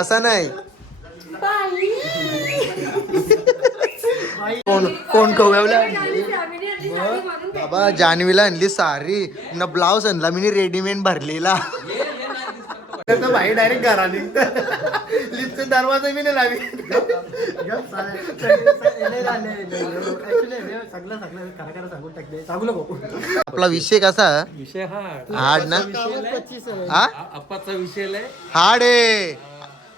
असं नाही कोण कोण कवल्या बाबा जान्हवीला आणली सारी न ब्लाऊज आणला मी रेडीमेड भरलेला भाई डायरेक्ट घरा लिफ्टचा दरवाजा मी नाही लावी आपला विषय कसा विषय हार्ड ना आप्पाचा विषय हार्ड आहे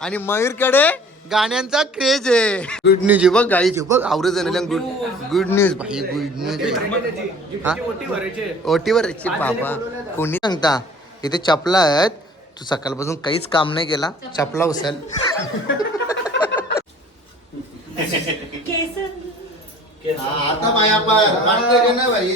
आणि मयूरकडे गाण्यांचा क्रेज आहे. गुड न्यूज बघ गाईची बघ आवरत गुड न्यूज भाई गुड न्यूज ओटीवर बाबा कोणी सांगता इथे चपला आहेत तू सकाळपासून काहीच काम नाही केला चपला उचल आता पाया पाय ना भाई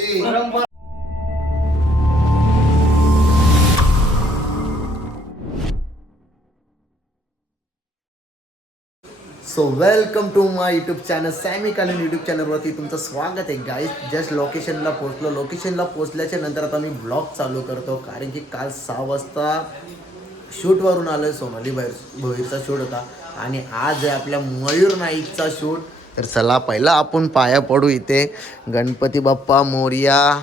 so welcome to my YouTube channel सॅमी कालीन यूट्यूब चॅनलवरती तुमचं स्वागत आहे गाईज. जस्ट लोकेशनला पोचल्याच्या नंतर आता मी ब्लॉग चालू करतो कारण की काल 6 वाजता शूटवरून आलो आहे. सोनाली भोईरचा शूट होता आणि आज आहे आपल्या मयूर नाईकचा शूट. तर चला पहिला आपण पाया पडू इथे गणपती बाप्पा मोरया.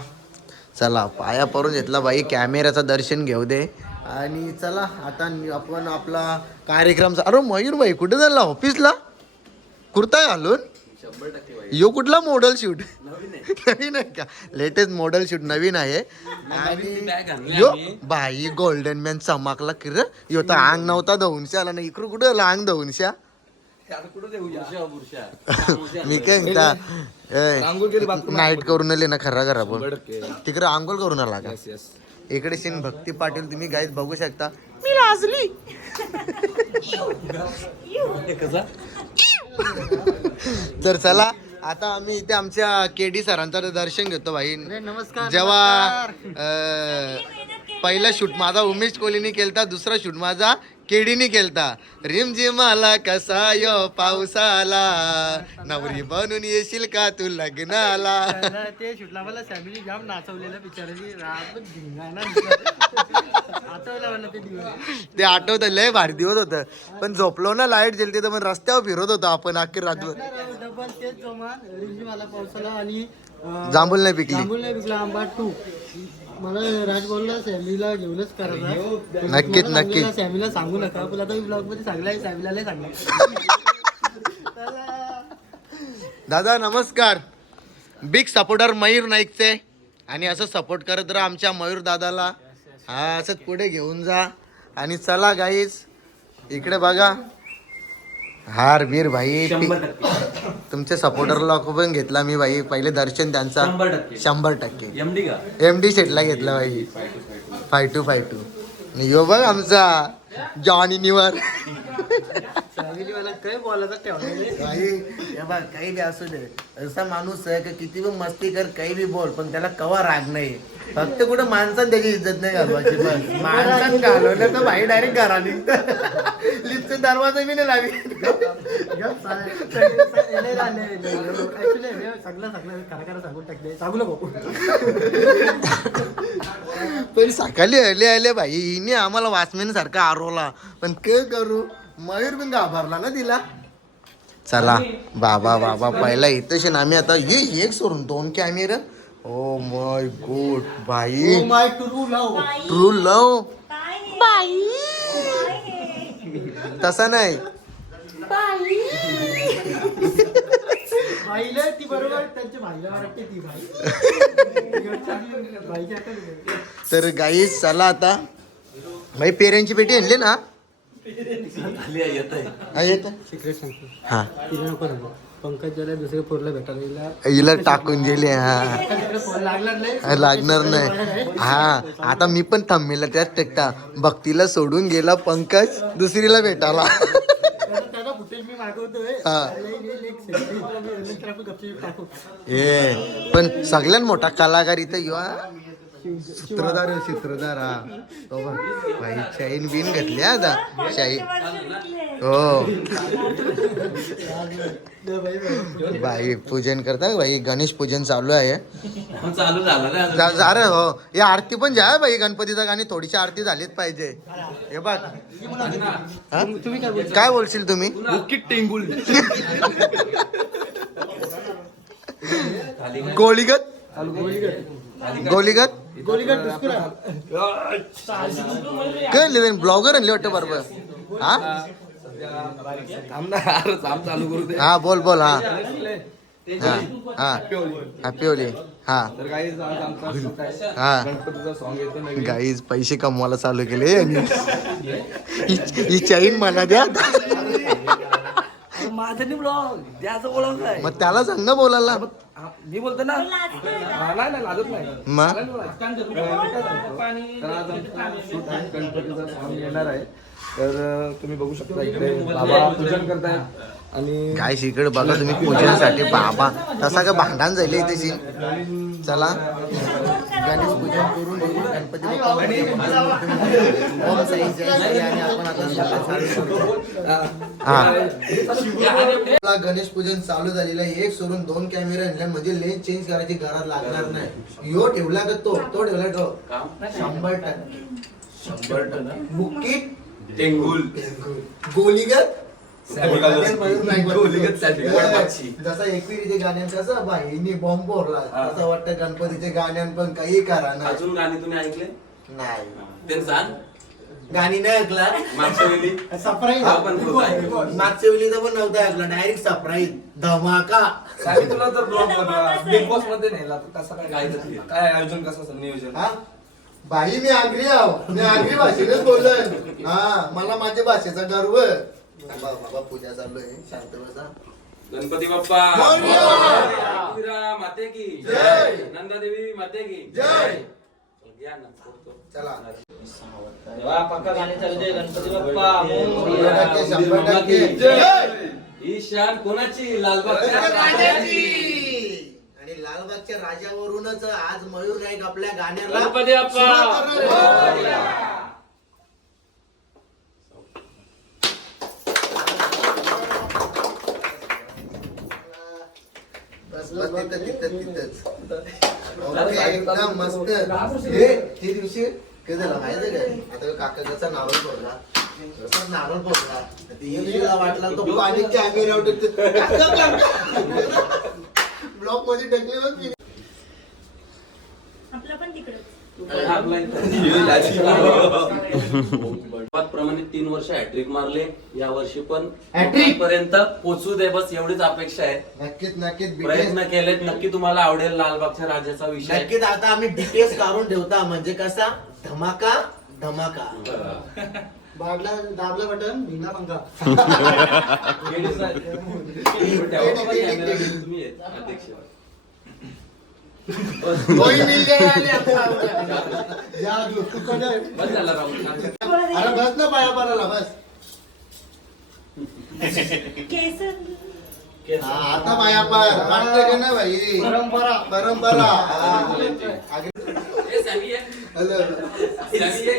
चला पाया पडून घेतला बाई कॅमेऱ्याचं दर्शन घेऊ दे आणि चला आता आपण आपला कार्यक्रमचा. अरे मयूर भाई कुठे झाला ऑफिसला कुर्ता घालून यो कुठला मॉडेल शूट नवीन आहे का लेटेस्ट मॉडेल शूट नवीन आहे आणि यो बाई गोल्डन मॅन चमकला किर यो तर अंग नव्हता धवूनशा आला नाही इकडं कुठं आला अंग धवूनशा मी काय नाईट करून आले ना खरा खरा पण तिकडे आंघोळ करून आला का इकडे सीन भक्ती पाटील तुम्ही गाईज बघू शकता. मी लाजली तर चला आता आम्ही इथे आमच्या केडी सरांचं दर्शन घेतो भाई. नमस्कार. जेव्हा पहिला शूट माझा उमेश कोहलीने केलता दुसरा शूट माझा केडीने केलता. रिमझिम आला कसा यो पावसाला नवरी बनून येशील का तू लग्नाला. ते शूटला मला फॅमिली जाम नाचवलेलं पिक्चरची ते आठवतं लय भारी दिवस होतं पण झोपलो ना लाईट गेली तर मग रस्त्यावर फिरत होतो आपण अख्खी रातभर. डबल तेच जोमान रिमझिम आला पावसाला आणि जांभूल नाही पिकली आंबा 2 मला राज बोलला सॅमीला घेऊनच करायचा. नक्कीच सॅमीला सांगू नका पण आता ब्लॉग मध्ये सांगलाय सॅमीला सांगलाय. दादा नमस्कार. बिग सपोर्टर मयूर नाईकचे आणि असं सपोर्ट करत राहा आमच्या मयूर दादाला. हा असंच पुढे घेऊन जा आणि चला गाईज इकडे बघा हार बीर भाई तुमच्या सपोर्टरला पण घेतला मी भाई पहिले दर्शन त्यांचा 100% एमडी सेटला घेतला भाई 5-2 यो बघ आमचा जॉनी निवर काही बोलायचं ठेवलं बघ काही बी असू दे असा माणूस आहे की किती पण मस्ती कर काही बी बोल पण त्याला कवा राग नाही. फक्त कुठं माणसानं त्याची इज्जत नाही घालवायची बस. माणसानं घालवलं तर भाई डायरेक्ट घरा लिफ्टचा दरवाजा मी नाही लावी पण सकाळी आले भाई हिने आम्हाला वॉचमॅन सारखा आरवला पण काय करू मयूर पण घाबरला ना तिला. चला बाबा पहिला इथेच आम्ही आता ये एक सोडून 2 कॅमेरा. ओ माय गॉड भाई ट्रू लव बाई तसा नाही ती बरोबर त्यांच्या भाईला वाटते ती भाई. तर गाईस चला आता भाई पेरेंटची पेटी आणली ना येत हा पंकज ज्याला दुसरे पोरला भेटायला हिला टाकून गेले. हा लागणार नाही. हा आता मी पण थांबलेला त्याच टेकटा भक्तीला सोडून गेला पंकज दुसरीला भेटायला. पण सगळ्यात मोठा कलाकार इथं युवा सूत्रधार हा तो भाई शाईन बिन घेतली आता शाईन हो भाई पूजन करता भाई, गणेश पूजन चालू आहे. चालू झालं ना. अरे हो, ही आरती पण ज्या भाई गणपतीचा गाणी थोडीशी आरती झालीच पाहिजे. हे बघ हा? काय बोलशील तुम्ही? टेंगुल गोलीगत गोलीगत काय लिहिलं ब्लॉगर आणले वाटतं बरोबर. हा चालू करू दे. हा बोल बोल. हा हा हा हा पिवली. हा तर काही आमचा शूट आहे. हा गणपतीचा सॉन्ग येतो नवीन. गाईज पैसे कमवायला चालू केले यांनी. ही चैन मला द्या. माझं नाही ब्लॉग त्याचं ओळख आहे. मग त्याला सांग ना बोलायला. मी बोलतो ना. नाही लाजत नाही. मग तर आज आमचा शूट आहे, गणपतीचा सॉन्ग येणार आहे. तर तुम्ही बघू शकता इकडे बाबा पूजन करतायत. आणि काय इकडे बघा तुम्ही पूजनासाठी बाबा तसा का भांडण झाले इथे. चला गणेश पूजन करून घेऊ. गणपती बाप्पा गणेश पूजन चालू झालेलं आहे. एक सोडून 2 कॅमेरा आणले म्हणजे लेन्स चेंज करायची गरज लागणार नाही. यो ठेवला का तो ठेवला तो 100% बुकीट टेंगुल गोलीगत गणपती. जसा एकविरीचे गाण्यात कसं बाईनी बॉम्ब फोडला असं वाटतं गणपतीचे गाण्यात पण काही करा ना. अजून गाणी तुम्ही ऐकले नाही ते सांग. गाणी नाही ऐकला. मागच्या वेळी सरप्राईज आपण बोलतो ऐकलं. मागच्या वेळीचा पण नव्हता ऐकला. डायरेक्ट सरप्राईज धमाका. सांगितलं तुला तर ब्लॉग बिग बॉस मध्ये नेला तर कसं काय आयोजन कसं असेल नियोजन. हा बाई मी आगरी आहो. मी आगरी भाषेनेच बोललोय. हा मला माझ्या भाषेचा गर्व. बाबा पूजा चालू आहे. शांत बसा. गणपती बाप्पा मोरया! माते की जय. नंदादेवी माते की जय. चला पक्का गाणी चालू दे. गणपती बाप्पा 100% जय. ही शान कोणाची? लालबागच्या राजाची. आणि लालबागच्या राजावरूनच आज मयूर नाईक आपल्या गाण्याला गणपती बाप्पा सुरुवात करणार. बस तिथंच. ओके, एकदम मस्त. हे दिवशी काय झालं माहिती काय? आता काका कसा नारळ फोडला. कसा नारळ फोडला. दिवशीला वाटला तो पाणी कॅमेऱ्यावर ब्लॉक मध्ये टाकले बघ की. आपलं पण तिकडे प्रमाणे 3 वर्ष हॅट्रिक मारले. या वर्षी पण Hat-trick? पर्यंत पोहोचू दे बस एवढीच अपेक्षा आहे. नक्कीच प्रयत्न केलेत. नक्की तुम्हाला आवडेल लालबागच्या राजाचा विषय. नक्कीच. आता आम्ही डिटेल्स काढून ठेवता म्हणजे कसा धमाका. दाबला बटन भिंगा पंखा. तुम्ही आहेत, अध्यक्ष. कोई मिल गया आणि आता जादू तुकडे. बस झालं राहुल. अरे बस ना पाया पडायला बस. केस हा, आता पाया पाड वाटतं का नाही भाई. परंपरा हा. ए, सॅमी ये. हॅलो. सॅमी ये.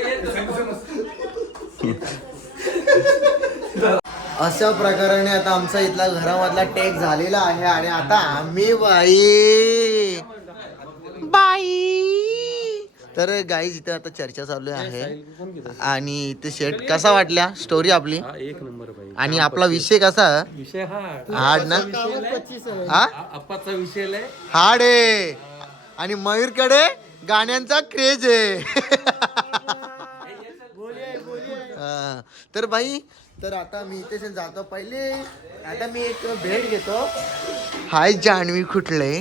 अशा प्रकाराने आता आमचा इथला घरामधला टेक झालेला आहे. आणि आता आम्ही बाई तर गाईज इथे आता चर्चा चालू आहे. आणि इथे शेट कसा वाटल्या स्टोरी आपली. एक नंबर भाई. आणि आपला विषय कसा विषय हार्ड ना. 25 आहे. हा अप्पाचा विषय आहे. हार्ड आहे. आणि मयूरकडे गाण्यांचा क्रेज आहे. हा. तर भाई तर आता मी इथे जातो. पहिले आता मी एक भेट घेतो. हाय जान्हवी कुठले.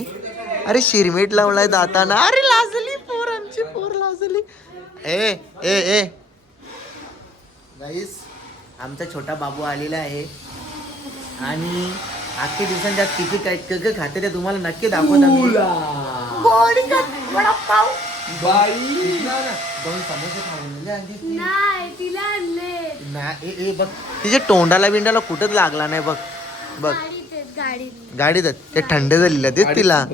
अरे शिरमेट लावलाय दाताना. अरे लाजली पोर आमची पोर लाजली. ए ए ए गाईस आमचा छोटा बाबू आलेला आहे. आणि आजच्या दिवसांच्या किती काय खाते ते तुम्हाला नक्की दाखवत आम्ही. वडापाव बाई 2 समोसे खाऊन आली. नाही तिला आणले नाही ए बघ तिच्या तोंडाला बिंडाला कुठंच लागला नाही. बघ गाडीत गाडीत ते थंड झालेलं तेच तिला.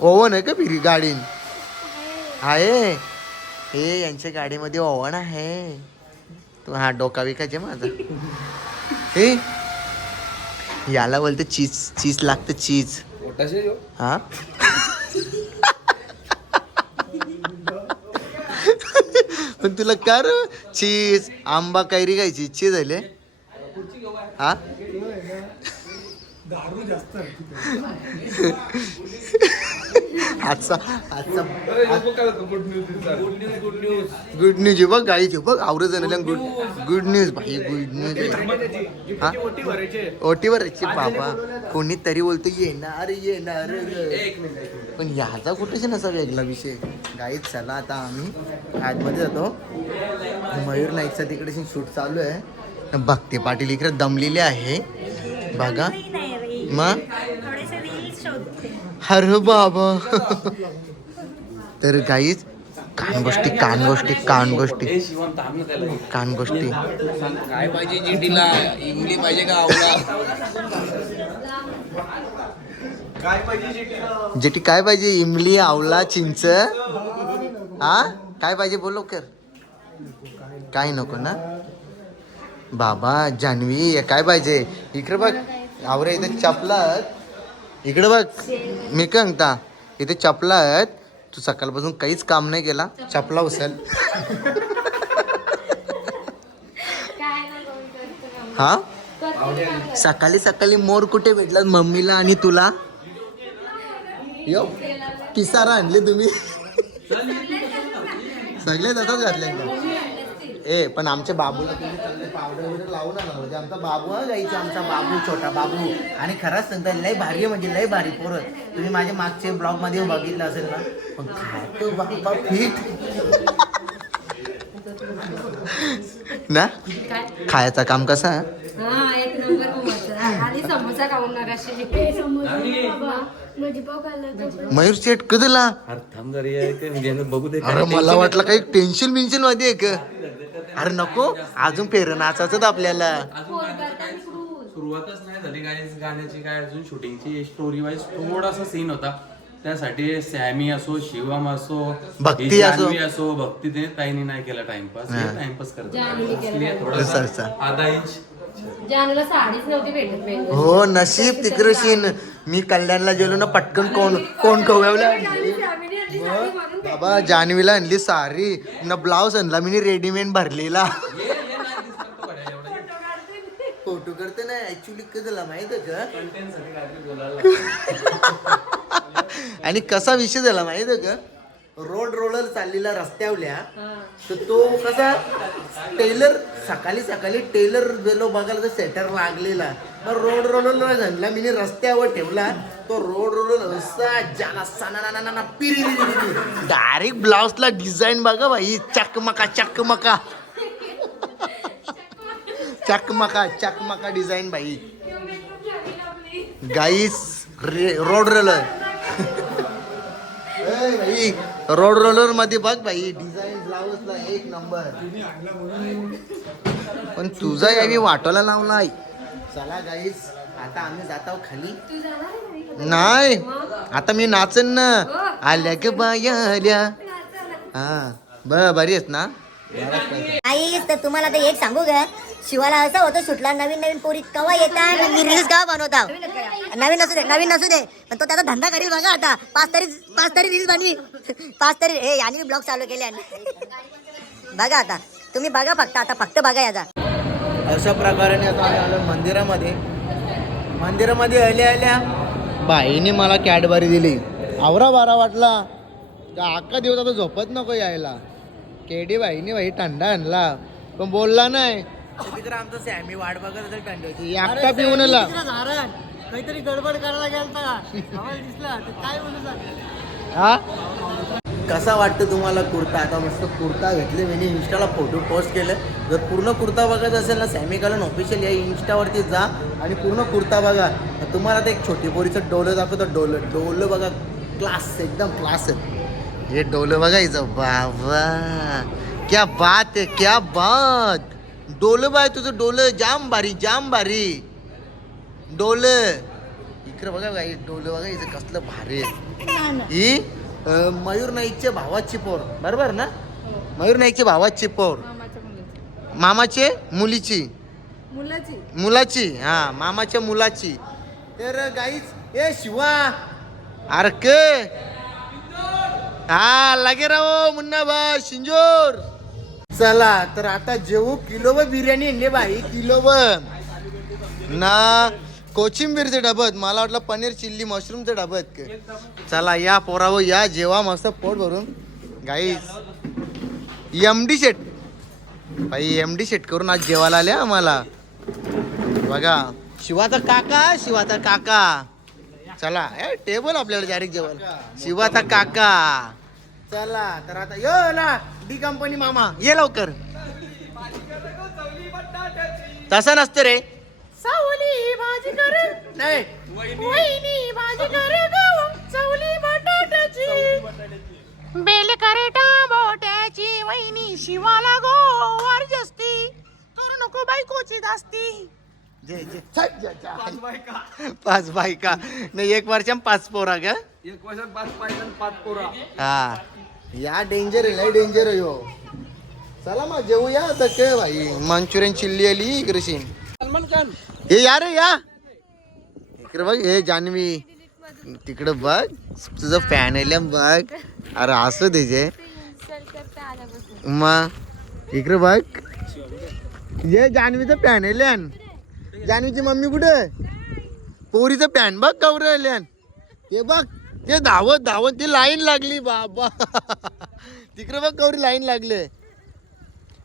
ओव्हन आहे का फिरी गाडीन आहे. हे यांच्या गाडीमध्ये ओव्हन आहे. तू हा डोका विकायचे माझा. हे याला बोलते चीज चीज लागतं चीज. पोटाशे यो. हा पण तुला का रे चीज आंबा कैरी खायची इच्छा झाली हा. आजचा आजचा गुड न्यूज बघ गाईची बघ आवडत जाणार गुड न्यूज भाई गुड न्यूज. हा ओटी भरायची बाबा कोणीतरी बोलतो येणार येणार पण ह्याचा कुठेच नसा वेगळा विषय. गाईत चला आता आम्ही आतमध्ये जातो. मयूर नाईकचा तिकडे शूट चालू आहे. भक्ती पाटील इकडे दमलेले आहे बघा मग. अरे बाबा तर गाईच कान गोष्टी काय पाहिजे जीटीला इमली पाहिजे का आवला जेटी काय पाहिजे इमली आवला चिंच हा काय पाहिजे बोल लवकर. काय नको ना बाबा जान्हवी काय पाहिजे इकडे बघ. आवरे इथे चपलात इकडे बघ. मी काय सांगता इथे चपला आहेत. तू सकाळपासून काहीच काम नाही केला चपला उचल. हा सकाळी सकाळी मोर कुठे भेटला मम्मीला आणि तुला. यो किसारा आणले तुम्ही सगळे तसंच घातले. ए पण आमच्या बाबूला तुम्ही चांगले पावडर वगैरे लावून आणा म्हणजे आमचा बाबू हा गायचा आमचा बाबू छोटा बाबू. आणि खरंच सांगता लय भारी आहे म्हणजे लय भारी पोरं. तुम्ही माझ्या मागचे ब्लॉग मध्ये बघितलं असेल ना पण खातो बाबा फिट ना. खायचं काम कसं आहे एक नंबर आणि समोसा खाऊन मयूर शेट कधीला. बघू दे. अरे मला वाटलं काही टेन्शन बिन्शन मध्ये आहे का. अरे नको अजून फेर नाचायचं आपल्याला. सुरुवातच नाही झाली काय गाण्याची काय अजून शूटिंगची स्टोरी वाईज थोडासा सीन होता. त्यासाठी सॅमी असो शिवम असो भक्ती असो भक्ती ते ताईने नाही केला टाइमपास करतो थोडासा आधा इंच. जानूला साडीच नव्हती भेटत. हो नशीब तिकडे शीन. मी कल्याणला गेलो ना पटकन कोण खवला बाबा. जान्हवीला आणली सारी न ब्लाऊज आणला मी रेडीमेड भरलेला. फोटो करते ना ऍक्च्युली कधीला माहित आहे का. आणि कसा विषय झाला माहित आहे का. रोड रोलर चाललेला रस्त्यावल्या तर तो कसा टेलर सकाळी टेलर गेलो बघायला तर सेटर लागलेला. मग रोड रोलर झाला मी रस्त्यावर ठेवला. तो रोड रोलर असा ज्याला सना पिरी डायरेक्ट ब्लाउजला डिझाईन बघा भाई चकमका डिझाईन भाई. गाईस रोड रोलर भाई रोड रोलर मध्ये बघ भाई डिझाईन ब्लाऊजला एक नंबर. पण तुझा यावी वाटोला लावलाय. चला गाईस आता आम्ही जात आहोत खाली. नाही आता मी नाचन ना. आल्या ग बाया आल्या. हा बरी आहेस ना. आई तर तुम्हाला तर एक सांगू का शिवाला असं होतं सुटला नवीन पोरी कवा येतात रील्स कवा बनवता. नवीन नसू दे पण तो त्याचा धंदा करील बघा. आता पाच तरी रील्स बनवी 5 तरी हे आणि ब्लॉग चालू केले बघा. आता तुम्ही बघा फक्त बघा याचा. अशा प्रकारे आता आम्ही आलो मंदिरामध्ये आल्या बाईने मला कॅडबरी दिली. आवरा बारा वाटला अख्खा दिवस आता झोपत नको यायला. केडी बाईने भाई थंडा आणला पण बोलला नाही. तिकडे आमचा सॅमी वाट बघत असेल थंडीची एकटा पिऊन आला. काहीतरी गडबड करायला गेलता दिसला काय बोलू. हा कसा वाटतं तुम्हाला कुर्ता. आता मस्त कुर्ता घेतले मी इंस्टाला फोटो पोस्ट केले. जर पूर्ण कुर्ता बघत असेल ना सॅमी कलन ऑफिशियल या इंस्टावरती जा आणि पूर्ण कुर्ता बघा. तुम्हाला आता एक छोटी पोरीचं डोलं दाखवतो. डोलं बघा क्लास एकदम क्लास आहे. हे डोलं बघायचं बाबा क्या बात डोलं बाय तुझं डोलं जाम भारी डोलं. इकडे बघा बाई डोलं बघायचं कसलं भारी आहे. ही मयूर नाईकच्या भावाची पोर बरोबर ना. मयूर नाईकच्या भावाची पोर मामाचे मुलीची मुलाची मुलाची, हा मामाच्या मुलाची. तर गाईच ए शिवा अरे के हा लागे राव मुन्ना बा शिंजोर. चला तर आता जेवू. किलोभर बिर्याणी आणली बाई, किलोभर ना कोचिंबीरचे डबत. मला वाटलं पनीर चिल्ली मशरूमचे डबत. चला या पोरावं या जेवा मस्त पोट भरून. गाईस एमडी शेट बाई, एमडी शेट करून आज जेवायला आले आम्हाला बघा. शिवाचा काका. चला ए टेबल आपल्याला डायरेक्ट जेवायला. शिवाचा काका. चला तर आता यो ना डी कंपनी मामा ये लवकर. तसं नसतं रे. सावली भाजी कर नाही वहिनी भाजी कर गं, सावली बटाट्याची बेल करे टांबोट्याची वहिनी शिवाला गोवार जस्ती करू नको बायकोची दास्ती. जे जे पाच बायका नाही, एक वर्षात 5 पोरा का. 1 वर्षात 5 पायऱ्या 5 पोरा. हा या डेंजर आहे, लय डेंजर आहे हो. चला मग जेवूया आता काय भाई. मंचुरियन चिल्ली आली इकडे. सलमान खान हे या रे या इकडे बघ. हे जान्हवी तिकडे बघ, तुझं फॅन आहे बघ. अरे असं द्यायचे मग इकडे बघ. हे जान्हवीचं फॅन आहे ल्यान. जान्हवीची मम्मी कुठे? पोरीचं फॅन बघ कवर ल्यान. ते बघ ते धावत ती लाईन लागली बाबा. तिकडे बघ कवरी लाईन लागले.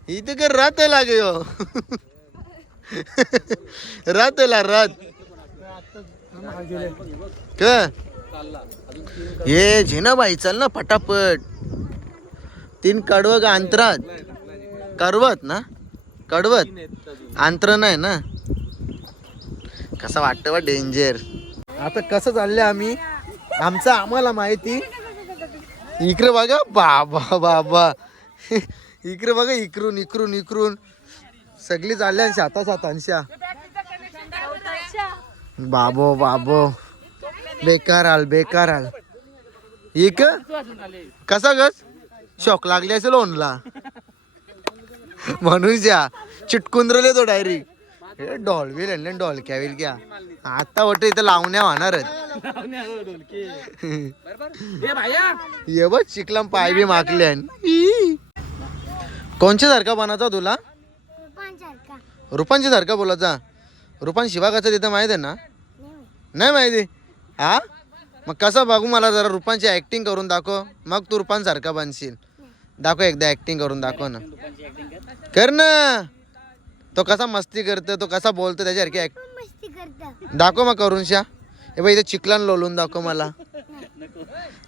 इथे का रथ लागे हो. रथला रथ हे झेना बाई चल ना फटाफट. 3 कडवं का अंतरात करवत ना, कडवत अंतर नाही ना. कसं वाटतं बा डेंजर. आता कसं चाललंय आम्ही आमचं आम्हाला माहिती. इकडे बघा बाबा बाबा. इकडे बघा इकरून सगळी चालल्या सातांशा. बाबो बेकार हाल. इक कसा गस शॉक लागली असेल ओनला म्हणून ज्या चिटकून राहिले तो डायरेक्ट. डॉल विल क्या आता वाटत इथं लावण्या होणार. ये बघ चिकलम पाय बी माकले. कोणच्या सारखा बनायचा तुला? रुपांची सारखा बोलायचा. रुपान शिवा कसं तिथं माहिती आहे ना? नाही माहिती. हा मग कसं बघू मला जरा रुपांची ऍक्टिंग करून दाखव, मग तू रुपान सारखा बनशील. दाखव एकदा ऍक्टिंग करून दाखव ना. कर ना. तो कसा मस्ती करतो, तो कसा बोलतो त्याच्यासारखी दाखव मग करून शा. हे बाई इथे चिकलान लोलून दाखव मला.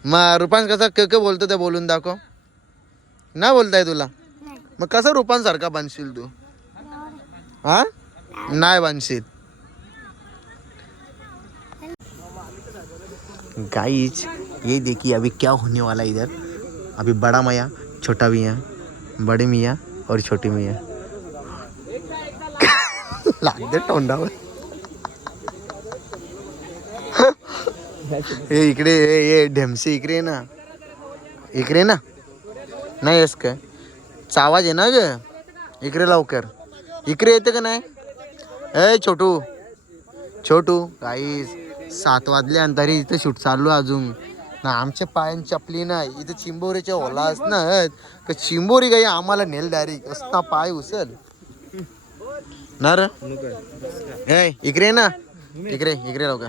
मग रुपान कसा क बोलतो ते बोलून दाखव. नाही बोलताय तुला, मग कसं रुपान सारखा बनशील तू? हाँ नहीं बनशील. गाइस ये देखिए अभी क्या होने वाला है इधर. अभी बड़ा मियाँ, छोटा मियाँ, बड़े मियाँ और छोटी मियाँ लाग दे तोंडावर. हे इकडे ये ढेमसे इकडे ना, इकडे ना. नाही येस काय आवाज आहे ना ग. इकडे लवकर इकडे येते का नाही? ए छोटू गाईस 7 वाजले आणि तरी इथं शूट चालू अजून ना. आमच्या पायान चपली नाही. इथं चिंबोरीच्या ओला असणार का चिंबोरी गाई आम्हाला नेल डायरेक्ट असता पाय उचल ना र. ए इकडे ना, इकडे लवकर.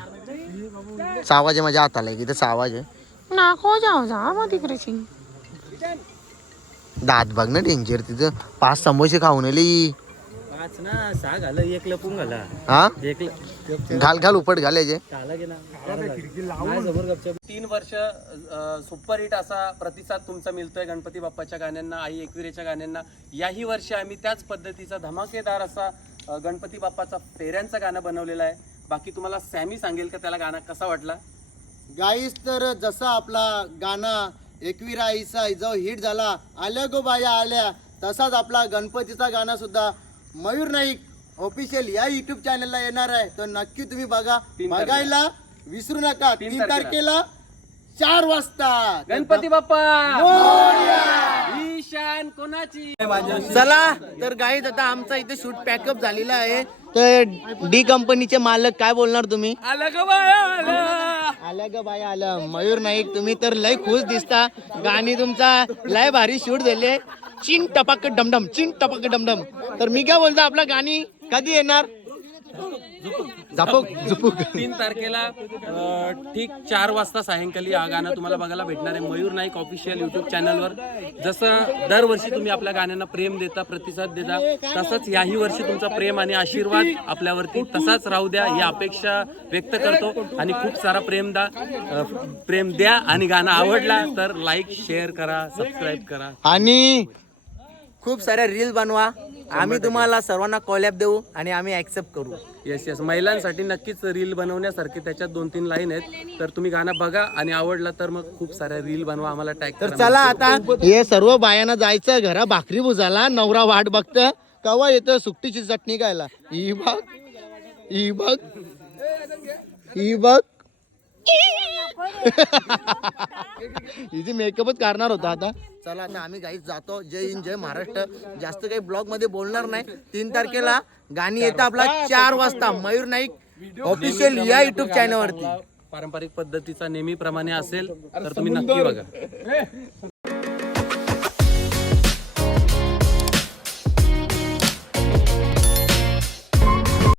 आवाज आहे माझ्या हाताला इथं आवाज आहे. नाको जाऊ जा मग तिकडे. दात बघ ना डेंजर. तिथं 5 समोसे खाऊन आली. 5 ना 6 घाला, 1 लपून घाला. हा 1 घाल उपट घालायचे. 3 वर्ष सुपरहिट असा प्रतिसाद तुमचा मिळतोय गणपती बाप्पाच्या गाण्यांना, आई एकविरेच्या गाण्यांना. याही वर्षी आम्ही त्याच पद्धतीचा धमाकेदार असा गणपती बाप्पाचा फेऱ्यांचं गाणं बनवलेलं आहे. बाकी तुम्हाला सॅमी सांगेल का त्याला गाणं कसा वाटला. गाईस तर जसा आपला गाणा एकविरा आईचा जो हिट झाला आल्या गो बाया आल्या, तसाच आपला गणपतीचा गाणं सुद्धा मयूर नाईक ऑफिशियल या युट्यूब चॅनलला येणार आहे. तर नक्की तुम्ही बघा, बघायला विसरू नका. 3 तारखेला 4 वाजता गणपती बाप्पा मोरया. शान कोणाची? चला तर गाईज आता आमचा इथे शूट पॅकअप झालेला आहे. तर डी कंपनीचे मालक काय बोलणार तुम्ही? आलं ग बाया आलं. आलं ग बाय आलं. मयूर नाईक तुम्ही तर लय खुश दिसता. गाणी तुमचा लय भारी शूट झाले. चिन टपाक डमडम चिन टपाक डमडम. तर मी काय बोलतो आपला गाणी कधी येणार? झुपूक 3 तारखेला ठीक 4 वाजता सायंकाळी हा गाणं तुम्हाला बघायला भेटणार आहे मयूर नाईक ऑफिशियल युट्यूब चॅनलवर. जसं दरवर्षी तुम्ही आपल्या गाण्यांना प्रेम देता, प्रतिसाद देता, तसंच याही वर्षी तुमचा प्रेम आणि आशीर्वाद आपल्यावरती तसाच राहू द्या ही अपेक्षा व्यक्त करतो. आणि खूप सारा प्रेम द्या. आणि गाणं आवडला तर लाईक शेअर करा, सबस्क्राईब करा आणि खूप साऱ्या रील बनवा. आम्ही तुम्हाला सर्वांना कॉलॅब देऊ आणि आम्ही ऍक्सेप्ट करू. येस महिलांसाठी नक्कीच रील बनवण्यासारखे त्याच्यात 2-3 लाईन आहेत. तर तुम्ही गाणं बघा आणि आवडला तर मग खूप साऱ्या रील बनवा, आम्हाला टॅग तर करा. चला आता हे सर्व बायांना जायचं घरा भाकरी भुजाला. नवरा वाट बघत कवा येतं सुकटीची चटणी खायला. ही बघ ही बघ ही बघ हिची मेकअपच करणार होता आता. चला आता आम्ही गाईच जातो. जय हिंद जय महाराष्ट्र. जास्त काही ब्लॉग मध्ये बोलणार नाही. 3 तारखेला गाणी येतं आपला 4 वाजता मयूर नाईक ऑफिशियल या युट्यूब चॅनल वरती. पारंपरिक पद्धतीचा नेहमीप्रमाणे असेल तर तुम्ही नक्की बघा.